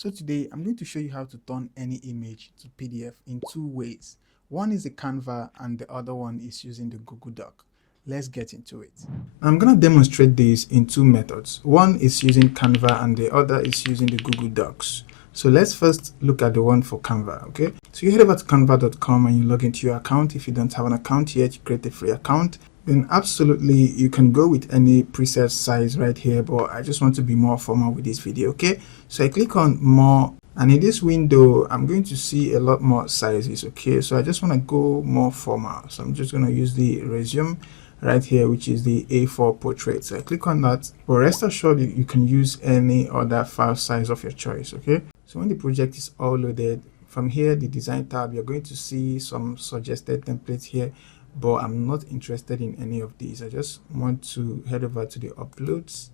So today I'm going to show you how to turn any image to PDF in two ways. One is the Canva and the other one is using the Google Doc. Let's get into it. I'm going to demonstrate this in two methods. One is using Canva and the other is using the Google Docs. So let's first look at the one for Canva, okay? So you head over to canva.com and you log into your account. If you don't have an account yet, you create a free account. Then absolutely you can go with any preset size right here, but I just want to be more formal with this video, okay? So I click on more, and in this window I'm going to see a lot more sizes, okay? So I just want to go more formal, so I'm just going to use the resume right here, which is the A4 portrait. So I click on that, but rest assured you can use any other file size of your choice, okay? So when the project is all loaded, from here the design tab, you're going to see some suggested templates here, but I'm not interested in any of these. I just want to head over to the uploads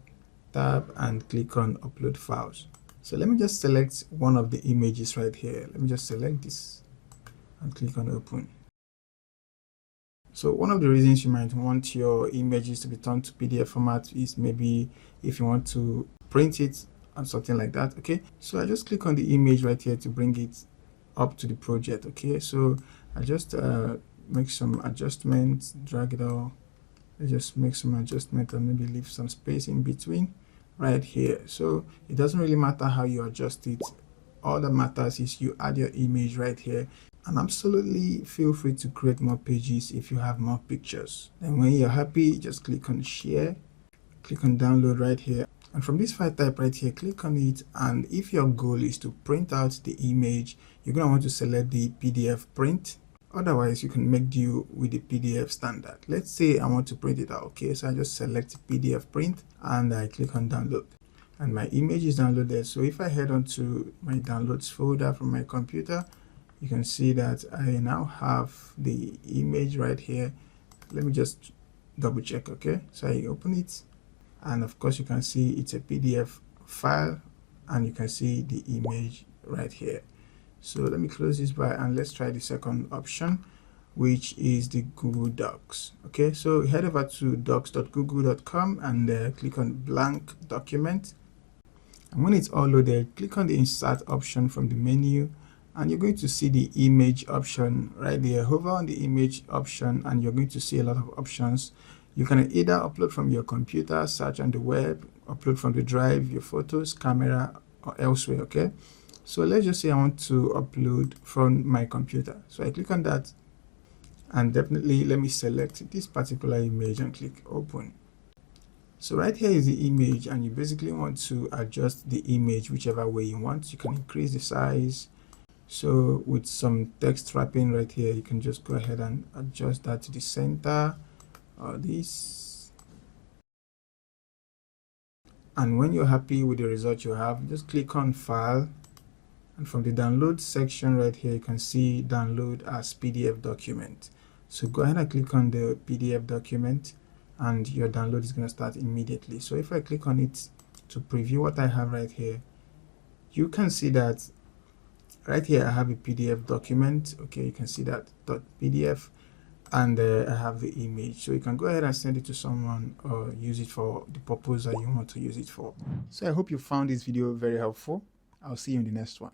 tab and click on upload files. So let me just select one of the images right here. Let me just select this and click on open. So one of the reasons you might want your images to be turned to PDF format is maybe if you want to print it and something like that, okay? So I just click on the image right here to bring it up to the project, okay? So I just make some adjustments, drag it all. Let's just make some adjustment and maybe leave some space in between right here. So it doesn't really matter how you adjust it. All that matters is you add your image right here, and absolutely feel free to create more pages if you have more pictures. And when you're happy, just click on share, click on download right here, and from this file type right here, click on it. And if your goal is to print out the image, you're going to want to select the PDF print. Otherwise you can make do with the PDF standard. Let's say I want to print it out, okay? So I just select PDF print and I click on download, and my image is downloaded. So if I head on to my downloads folder from my computer, you can see that I now have the image right here. Let me just double check, okay? So I open it, and of course you can see it's a PDF file, and you can see the image right here. So let me close this by, and let's try the second option, which is the Google Docs. Okay, so head over to docs.google.com and click on blank document. And when it's all loaded, click on the insert option from the menu, and you're going to see the image option right there. Hover on the image option and you're going to see a lot of options. You can either upload from your computer, search on the web, upload from the drive, your photos, camera, or elsewhere, okay? So let's just say I want to upload from my computer. So I click on that, and definitely let me select this particular image and click open. So right here is the image, and you basically want to adjust the image whichever way you want. You can increase the size. So with some text wrapping right here, you can just go ahead and adjust that to the center or this. And when you're happy with the result you have, just click on file, and from the download section right here, you can see download as PDF document. So go ahead and click on the PDF document, and your download is going to start immediately. So if I click on it to preview what I have right here, you can see that right here I have a PDF document. Okay, you can see that .pdf, and I have the image. So you can go ahead and send it to someone or use it for the purpose that you want to use it for. So I hope you found this video very helpful. I'll see you in the next one.